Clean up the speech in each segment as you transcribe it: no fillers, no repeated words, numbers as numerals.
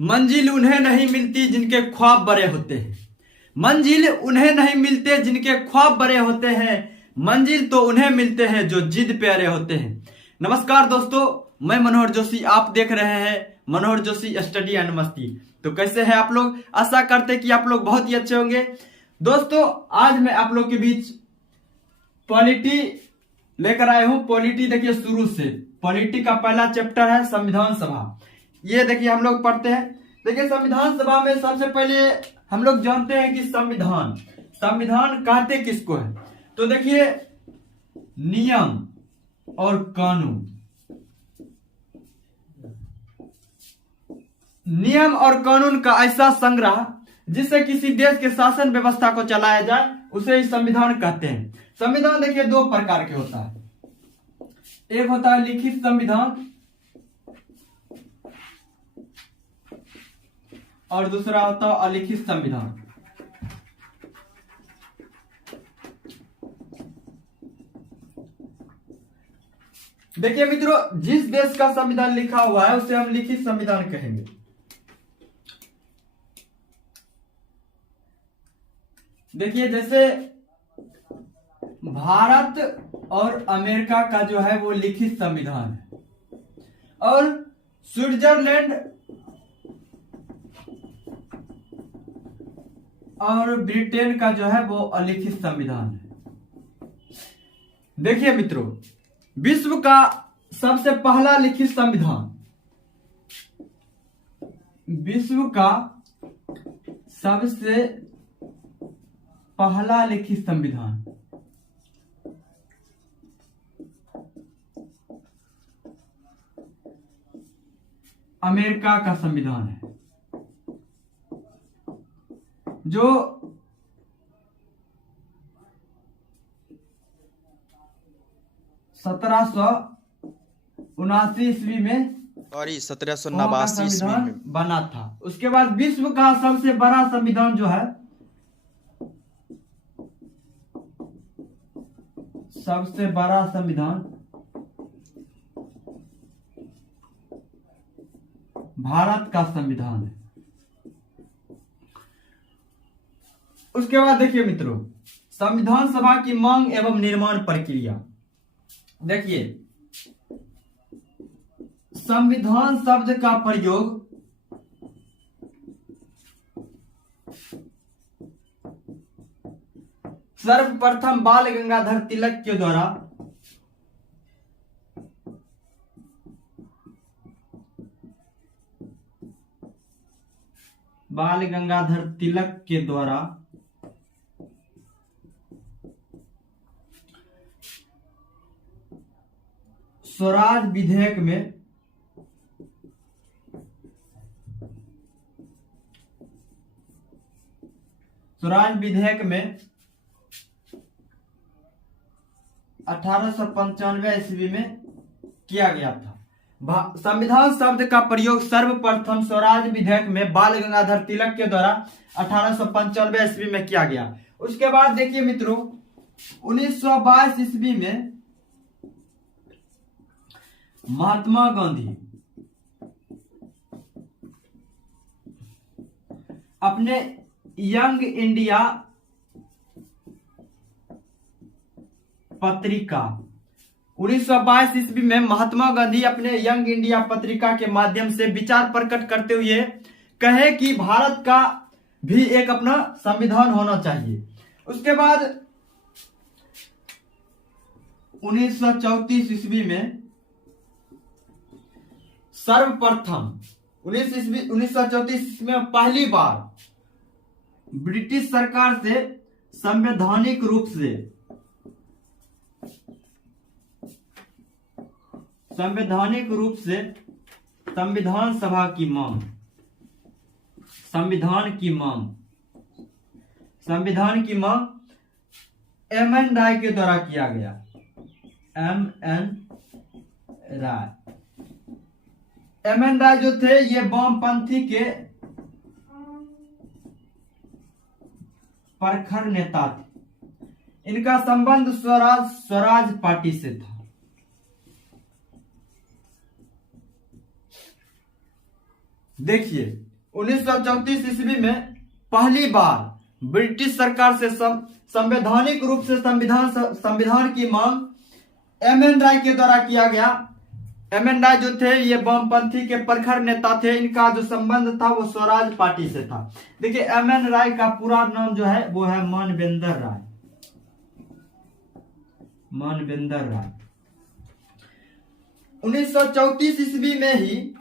मंजिल उन्हें नहीं मिलती जिनके ख्वाब बड़े होते हैं। मंजिल उन्हें नहीं मिलते जिनके ख्वाब बड़े होते हैं। मंजिल तो उन्हें मिलते हैं जो जिद पे अड़े होते हैं। नमस्कार दोस्तों, मैं मनोहर जोशी, आप देख रहे हैं मनोहर जोशी स्टडी एंड मस्ती। तो कैसे हैं आप लोग? आशा करते कि आप लोग बहुत ही अच्छे होंगे। दोस्तों, आज मैं आप लोग के बीच पॉलिटी लेकर आए हूं। पॉलिटी देखिए, शुरू से पॉलिटी का पहला चैप्टर है संविधान सभा। ये देखिए हम लोग पढ़ते हैं। देखिए, संविधान सभा में सबसे पहले हम लोग जानते हैं कि संविधान संविधान कहते किसको है। तो देखिए, नियम और कानून, नियम और कानून का ऐसा संग्रह जिससे किसी देश के शासन व्यवस्था को चलाया जाए, उसे ही संविधान कहते हैं। संविधान देखिए दो प्रकार के होता है। एक होता है लिखित संविधान और दूसरा होता है अलिखित संविधान। देखिए मित्रों, जिस देश का संविधान लिखा हुआ है उसे हम लिखित संविधान कहेंगे। देखिए, जैसे भारत और अमेरिका का जो है वो लिखित संविधान है, और स्विट्जरलैंड और ब्रिटेन का जो है वो अलिखित संविधान है। देखिए मित्रों, विश्व का सबसे पहला लिखित संविधान, विश्व का सबसे पहला लिखित संविधान अमेरिका का संविधान है, जो 1779 ईस्वी में, सॉरी 1789 ईस्वी में बना था। उसके बाद विश्व का सबसे बड़ा संविधान जो है, सबसे बड़ा संविधान भारत का संविधान है। उसके बाद देखिए मित्रों, संविधान सभा की मांग एवं निर्माण प्रक्रिया। देखिए, संविधान शब्द का प्रयोग सर्वप्रथम बाल गंगाधर तिलक के द्वारा स्वराज विधेयक में स्वराज विधेयक में 1895 ईस्वी में किया गया था। संविधान शब्द का प्रयोग सर्वप्रथम स्वराज विधेयक में बाल गंगाधर तिलक के द्वारा 1895 ईस्वी में किया गया। उसके बाद देखिए मित्रों, 1922 ईस्वी में महात्मा गांधी अपने यंग इंडिया पत्रिका 1922 ईस्वी में महात्मा गांधी अपने यंग इंडिया पत्रिका के माध्यम से विचार प्रकट करते हुए कहे कि भारत का भी एक अपना संविधान होना चाहिए। उसके बाद 1934 ईस्वी में सर्वप्रथम 1934 ईस्वी में पहली बार ब्रिटिश सरकार से संवैधानिक रूप से संविधान सभा की मांग, संविधान की मांग एम.एन. राय के द्वारा किया गया। एम.एन. राय जो थे, ये वामपंथी के प्रखर नेता थे। इनका संबंध स्वराज पार्टी से था। देखिए, 1934 ईस्वी में पहली बार ब्रिटिश सरकार से संवैधानिक रूप से संविधान की मांग एम.एन. राय के द्वारा किया गया। एम.एन. राय जो थे ये वामपंथी के प्रखर नेता थे। इनका जो संबंध था वो स्वराज पार्टी से था। देखिए एम.एन. राय का पूरा नाम जो है वो है मानवेंद्र राय। मानवेंद्र राय 1934 ईस्वी में ही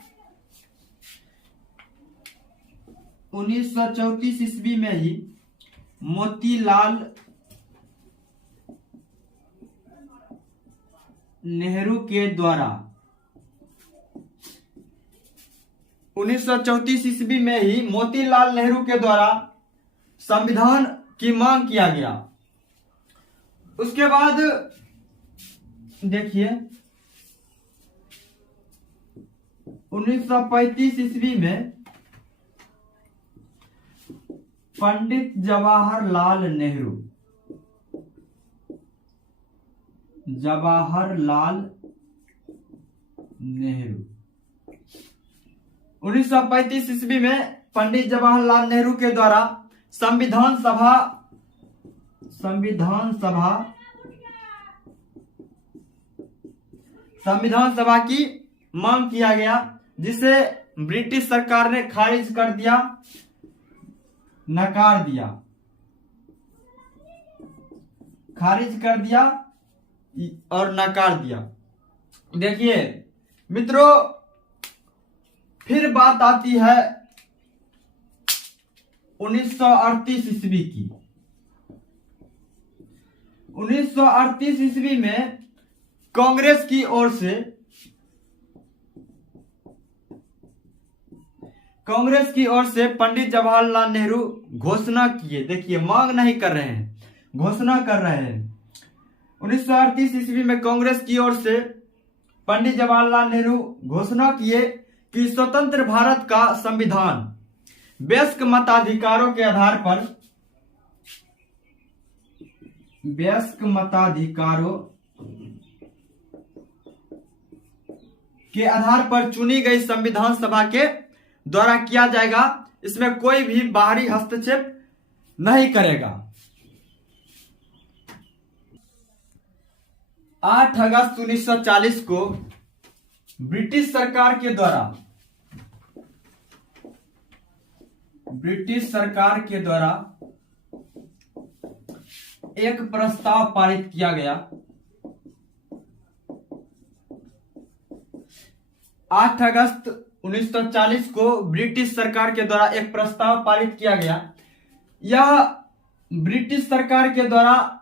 1934 ईस्वी में ही मोतीलाल नेहरू के द्वारा 1934 ईस्वी में ही मोतीलाल नेहरू के द्वारा संविधान की मांग किया गया। उसके बाद देखिए 1935 ईस्वी में पंडित जवाहरलाल नेहरू 1935 ईस्वी में पंडित जवाहरलाल नेहरू के द्वारा संविधान सभा की मांग किया गया, जिसे ब्रिटिश सरकार ने खारिज कर दिया, नकार दिया, खारिज कर दिया और नकार दिया। देखिए मित्रों, फिर बात आती है 1938 ईस्वी की। 1938 ईस्वी में कांग्रेस की ओर से पंडित जवाहरलाल नेहरू घोषणा किए। देखिए मांग नहीं कर रहे हैं, घोषणा कर रहे हैं। 1938 ईस्वी में कांग्रेस की ओर से पंडित जवाहरलाल नेहरू घोषणा किए कि स्वतंत्र भारत का संविधान वयस्क मताधिकारों के आधार पर चुनी गई संविधान सभा के द्वारा किया जाएगा। इसमें कोई भी बाहरी हस्तक्षेप नहीं करेगा। 8 अगस्त 1940 को ब्रिटिश सरकार के द्वारा एक प्रस्ताव पारित किया गया। 8 अगस्त 1940 को ब्रिटिश सरकार के द्वारा एक प्रस्ताव पारित किया गया। यह ब्रिटिश सरकार के द्वारा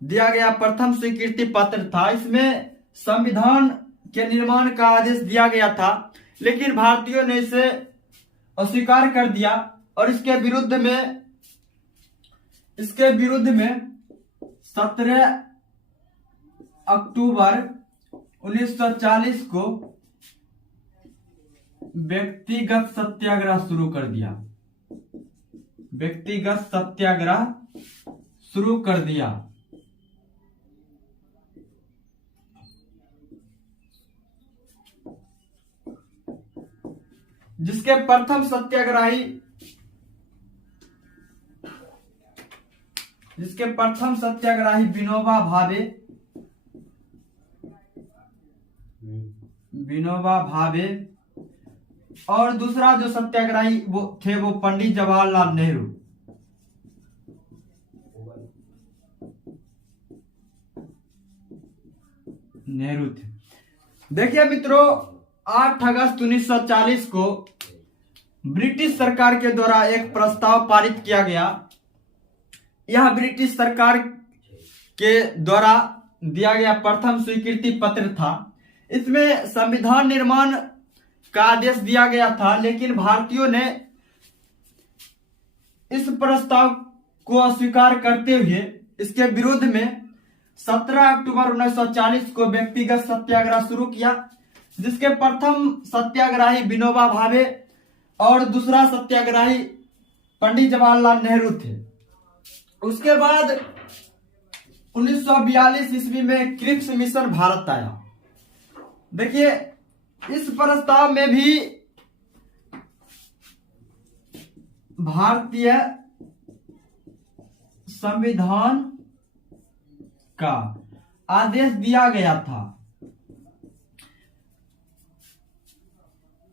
दिया गया प्रथम स्वीकृति पत्र था। इसमें संविधान के निर्माण का आदेश दिया गया था, लेकिन भारतीयों ने इसे अस्वीकार कर दिया और इसके विरुद्ध में 17 अक्टूबर 1940 को व्यक्तिगत सत्याग्रह शुरू कर दिया। व्यक्तिगत सत्याग्रह शुरू कर दिया। जिसके प्रथम सत्याग्रही विनोबा भावे और दूसरा जो सत्याग्रही वो पंडित जवाहरलाल नेहरू। थे। देखिए मित्रों, 8 अगस्त 1940 को ब्रिटिश सरकार के द्वारा एक प्रस्ताव पारित किया गया। यह ब्रिटिश सरकार के द्वारा दिया गया प्रथम स्वीकृति पत्र था। इसमें संविधान निर्माण का आदेश दिया गया था, लेकिन भारतीयों ने इस प्रस्ताव को अस्वीकार करते हुए इसके विरोध में 17 अक्टूबर 1940 को व्यक्तिगत सत्याग्रह शुरू किया, जिसके प्रथम सत्याग्रही विनोबा भावे और दूसरा सत्याग्रही पंडित जवाहरलाल नेहरू थे। उसके बाद 1942 ईस्वी में क्रिप्स मिशन भारत आया। देखिए इस प्रस्ताव में भी भारतीय संविधान का आदेश दिया गया था।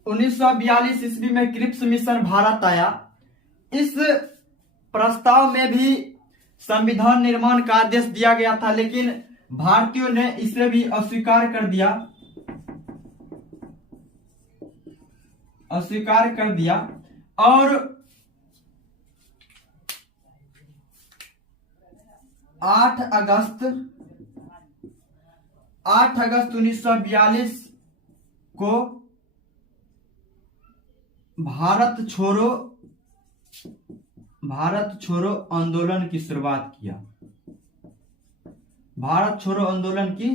1942 ईस्वी में क्रिप्स मिशन भारत आया। इस प्रस्ताव में भी संविधान निर्माण का आदेश दिया गया था, लेकिन भारतीयों ने इसे भी अस्वीकार कर दिया और 8 अगस्त 1942 को भारत छोड़ो आंदोलन की शुरुआत किया। भारत छोड़ो आंदोलन की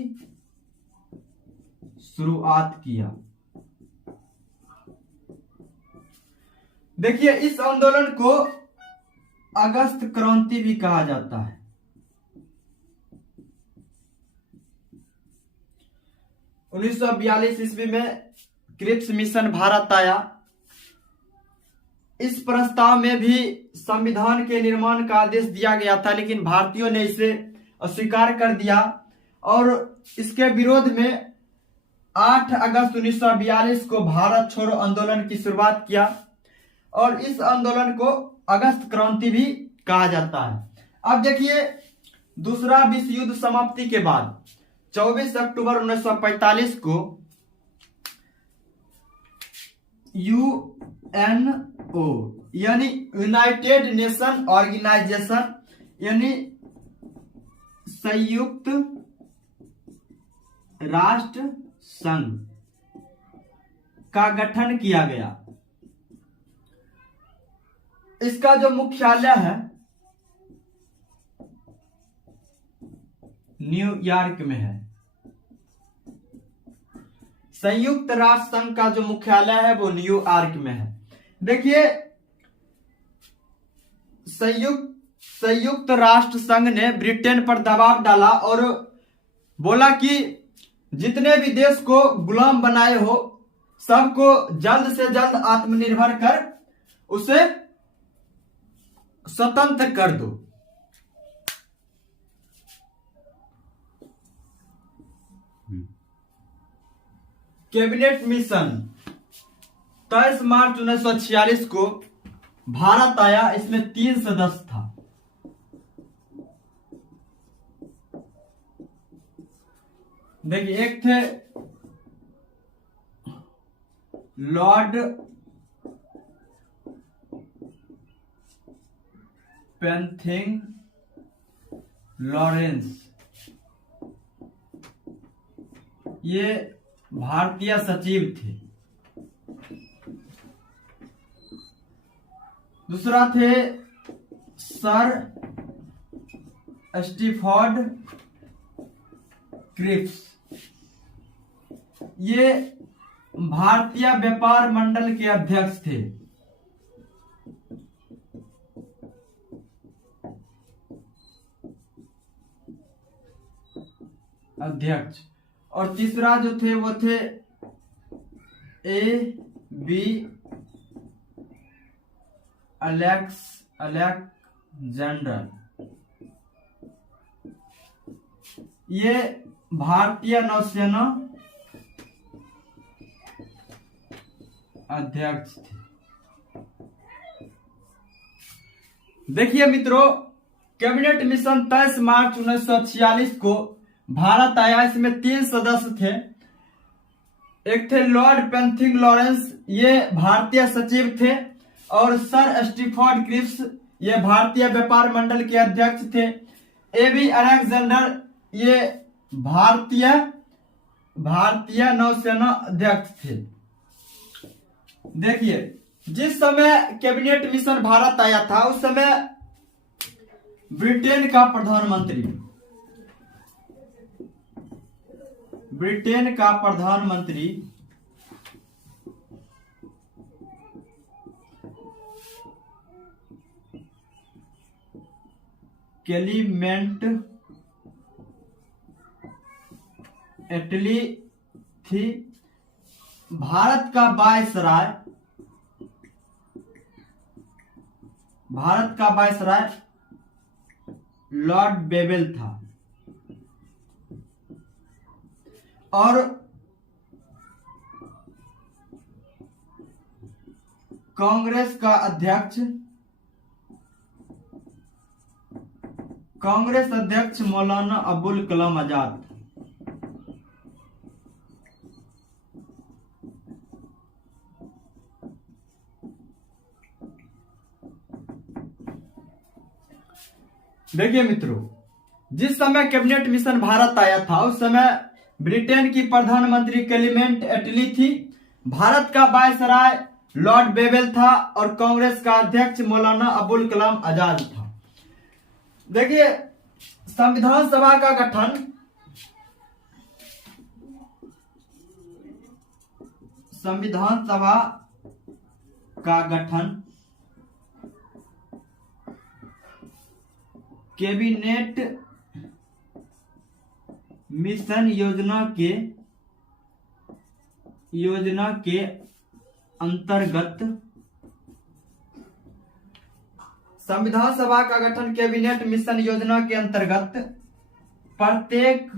शुरुआत किया। देखिए, इस आंदोलन को अगस्त क्रांति भी कहा जाता है। उन्नीस 1942 ईस्वी में क्रिप्स मिशन भारत आया। इस प्रस्ताव में भी संविधान के निर्माण का आदेश दिया गया था, लेकिन भारतीयों ने इसे अस्वीकार कर दिया और इसके विरोध में 8 अगस्त 1942 को भारत छोड़ो आंदोलन की शुरुआत किया और इस आंदोलन को अगस्त क्रांति भी कहा जाता है। अब देखिए, दूसरा विश्व युद्ध समाप्ति के बाद 24 अक्टूबर 1945 को यूएनओ यानी यूनाइटेड नेशन ऑर्गेनाइजेशन यानी संयुक्त राष्ट्र संघ का गठन किया गया। इसका जो मुख्यालय है न्यूयॉर्क में है। संयुक्त राष्ट्र संघ का जो मुख्यालय है वो न्यूयॉर्क में है। देखिए, संयुक्त राष्ट्र संघ ने ब्रिटेन पर दबाव डाला और बोला कि जितने भी देश को गुलाम बनाए हो सबको जल्द से जल्द आत्मनिर्भर कर उसे स्वतंत्र कर दो। कैबिनेट मिशन 23 मार्च 1946 को भारत आया। इसमें 3 सदस्य था। देखिए, एक थे लॉर्ड पेंथिंग लॉरेंस, ये भारतीय सचिव थे। दूसरा थे सर स्टीफोर्ड क्रिप्स, ये भारतीय व्यापार मंडल के अध्यक्ष थे। और तीसरा जो थे वो थे A.B. अलेक्जेंडर, ये भारतीय नौसेना अध्यक्ष थे। देखिए मित्रों, कैबिनेट मिशन 23 मार्च 1946 को भारत आया। इसमें 3 सदस्य थे। एक थे लॉर्ड पेंथिंग लॉरेंस, ये भारतीय सचिव थे, और सर स्टीफोर्ड क्रिप्स, ये भारतीय व्यापार मंडल के अध्यक्ष थे। A.B. अलेक्जेंडर, ये भारतीय नौसेना अध्यक्ष थे। देखिए, जिस समय कैबिनेट मिशन भारत आया था उस समय ब्रिटेन का प्रधानमंत्री क्लेमेंट एटली थी। भारत का वायसराय भारत का वायसराय लॉर्ड बेवेल था और कांग्रेस अध्यक्ष मौलाना अबुल कलाम आजाद। देखिए मित्रों, जिस समय कैबिनेट मिशन भारत आया था उस समय ब्रिटेन की प्रधानमंत्री क्लेमेंट एटली थी, भारत का वायसराय लॉर्ड बेवेल था और कांग्रेस का अध्यक्ष मौलाना अबुल कलाम आजाद था। देखिए, संविधान सभा का गठन कैबिनेट मिशन योजना के अंतर्गत संविधान सभा का गठन कैबिनेट मिशन योजना के अंतर्गत प्रत्येक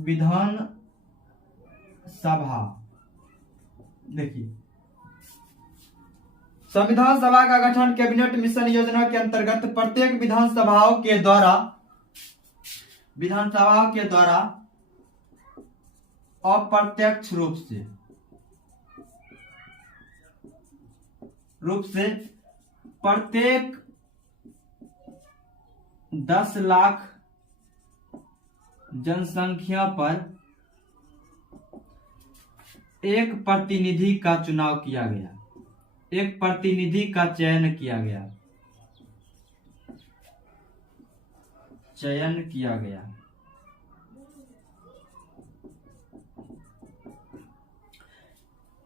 विधान सभा, देखिए, संविधान सभा का गठन कैबिनेट मिशन योजना के अंतर्गत प्रत्येक विधानसभाओं के द्वारा अप्रत्यक्ष रूप से प्रत्येक 10 लाख जनसंख्या पर एक प्रतिनिधि का चुनाव किया गया, एक प्रतिनिधि का चयन किया गया।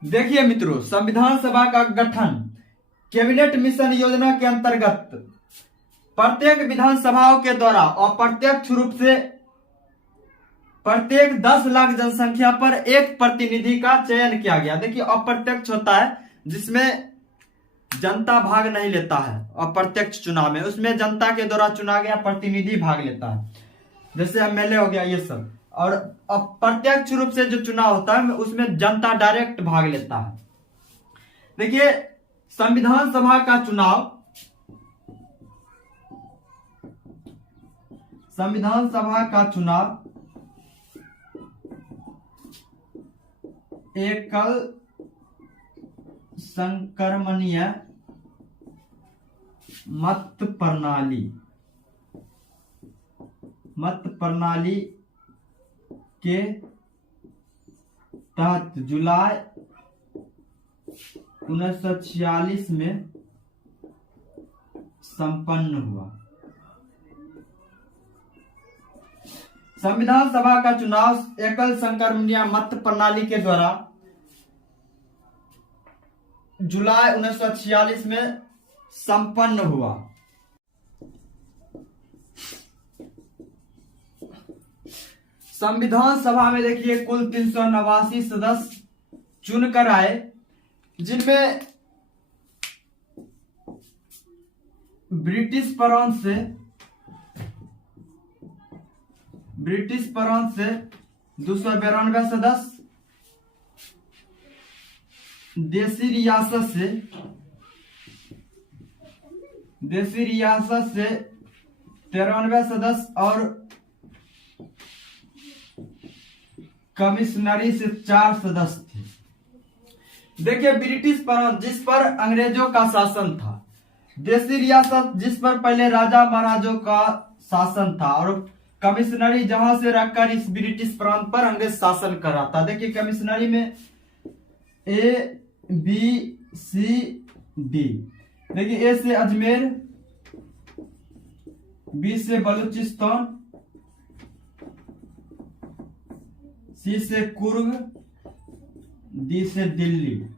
देखिए मित्रों, संविधान सभा का गठन कैबिनेट मिशन योजना के अंतर्गत प्रत्येक विधानसभाओं के द्वारा अप्रत्यक्ष रूप से प्रत्येक 10 लाख जनसंख्या पर एक प्रतिनिधि का चयन किया गया। देखिए, अप्रत्यक्ष होता है जिसमें जनता भाग नहीं लेता है, अप्रत्यक्ष चुनाव में उसमें जनता के द्वारा चुना गया प्रतिनिधि भाग लेता है, जैसे एमएलए हो गया ये सब। और अप्रत्यक्ष रूप से जो चुनाव होता है उसमें जनता डायरेक्ट भाग लेता है। देखिए, संविधान सभा का चुनाव एकल संक्रमणीय मत प्रणाली के तहत जुलाई 1946 में संपन्न हुआ। संविधान सभा का चुनाव एकल संक्रमणीय मत प्रणाली के द्वारा जुलाई 1946 में संपन्न हुआ। संविधान सभा में देखिए कुल 389 सदस्य चुनकर आए, जिनमें ब्रिटिश प्रांत से 292 सदस्य, देसी रियासत से 93 सदस्य और कमिश्नरी से 4 सदस्य थे। देखिए, ब्रिटिश प्रांत जिस पर अंग्रेजों का शासन था, देसी रियासत जिस पर पहले राजा महाराजों का शासन था, और कमिश्नरी जहां से रखकर इस ब्रिटिश प्रांत पर अंग्रेज शासन कर रहा था। देखिए, कमिश्नरी में ए बी सी डी, देखिए, ए से अजमेर, बी से बलूचिस्तान, सी से कुर्ग, डी से दिल्ली।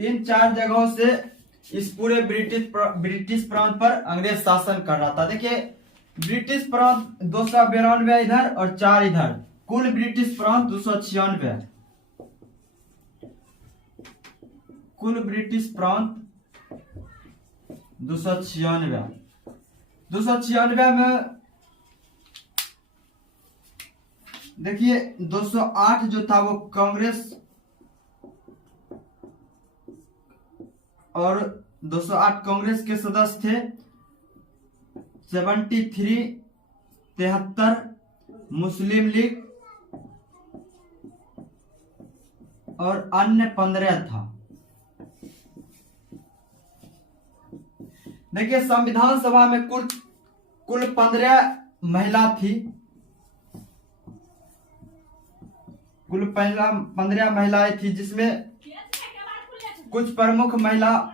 इन 4 जगहों से इस पूरे ब्रिटिश प्रांत पर अंग्रेज शासन कर रहा था। देखिए, ब्रिटिश प्रांत 292 इधर और 4 इधर, कुल ब्रिटिश प्रांत 296। कुल ब्रिटिश प्रांत 296 में देखिए 208 जो था वो कांग्रेस और 208 कांग्रेस के सदस्य थे, 73 मुस्लिम लीग और अन्य 15 था। देखिए संविधान सभा में कुल 15 महिला थी, कुल 15 महिलाएं थी, जिसमें कुछ प्रमुख महिला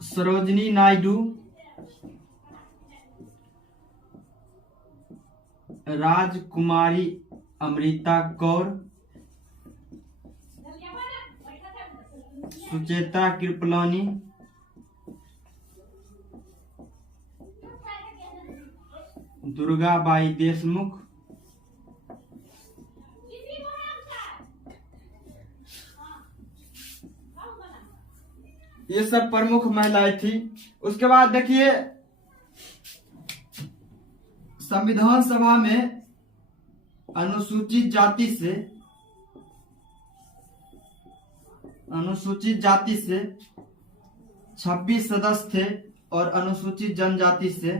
सरोजिनी नायडू, राजकुमारी अमृता कौर, सुचेता कृपलानी, दुर्गाबाई देशमुख, ये सब प्रमुख महिलाएं थी। उसके बाद देखिए संविधान सभा में अनुसूचित जाति से 26 सदस्य थे और अनुसूचित जनजाति से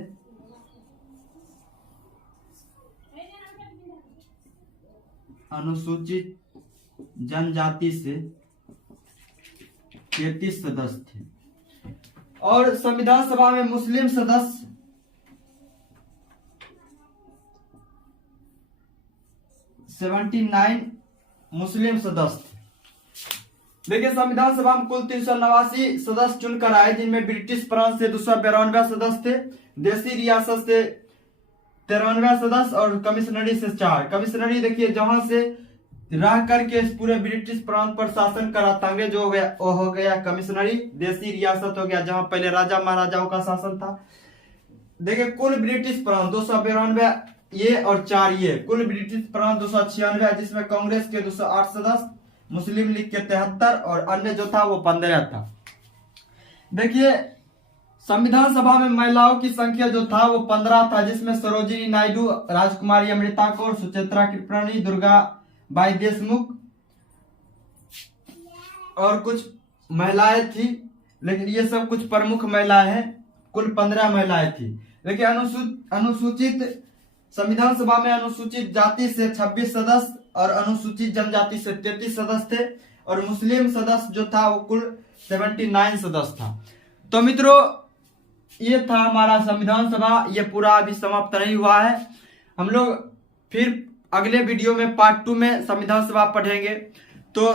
33 सदस्य थे। और संविधान सभा में मुस्लिम सदस्य 79 मुस्लिम सदस्य थे। देखिए संविधान सभा में कुल 389 सदस्य चुनकर आए, जिनमें ब्रिटिश प्रांत से 292 सदस्य थे, देसी रियासत से 93 सदस्य और कमिश्नरी से 4। कमिश्नरी देखिए जहां से रह करके इस पूरे ब्रिटिश प्रांत पर शासन कराता है जो हो गया कमिश्नरी। देसी रियासत हो गया जहां पहले राजा महाराजाओं का शासन था। देखिए कुल ब्रिटिश प्रांत 292 ये और 4 ये, कुल ब्रिटिश प्रांत 296, जिसमें कांग्रेस के 208 सदस्य, मुस्लिम लीग के 73 और अन्य जो था वो 15 था। देखिए संविधान सभा में महिलाओं की संख्या जो था वो 15 था, जिसमें सरोजिनी नायडू, राजकुमारी अमृता कौर, सुचेता कृपलानी, दुर्गाबाई देशमुख और कुछ महिलाएं थी, लेकिन ये सब कुछ प्रमुख महिलाएं हैं। कुल 15 महिलाएं थी। लेकिन अनुसूचित संविधान सभा में अनुसूचित जाति से 26 सदस्य और अनुसूचित जनजाति से 33 सदस्य थे और मुस्लिम सदस्य जो था वो कुल 79 सदस्य था। तो मित्रों ये था हमारा संविधान सभा, ये पूरा अभी समाप्त नहीं हुआ है। हम लोग फिर अगले वीडियो में पार्ट 2 में संविधान सभा पढ़ेंगे। तो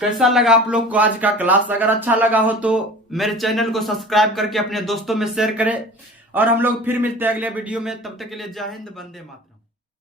कैसा लगा आप लोग को आज का क्लास? अगर अच्छा लगा हो तो मेरे चैनल को सब्सक्राइब करके अपने दोस्तों में शेयर करें और हम लोग फिर मिलते हैं अगले वीडियो में। तब तक के लिए जय हिंद, वंदे मातरम।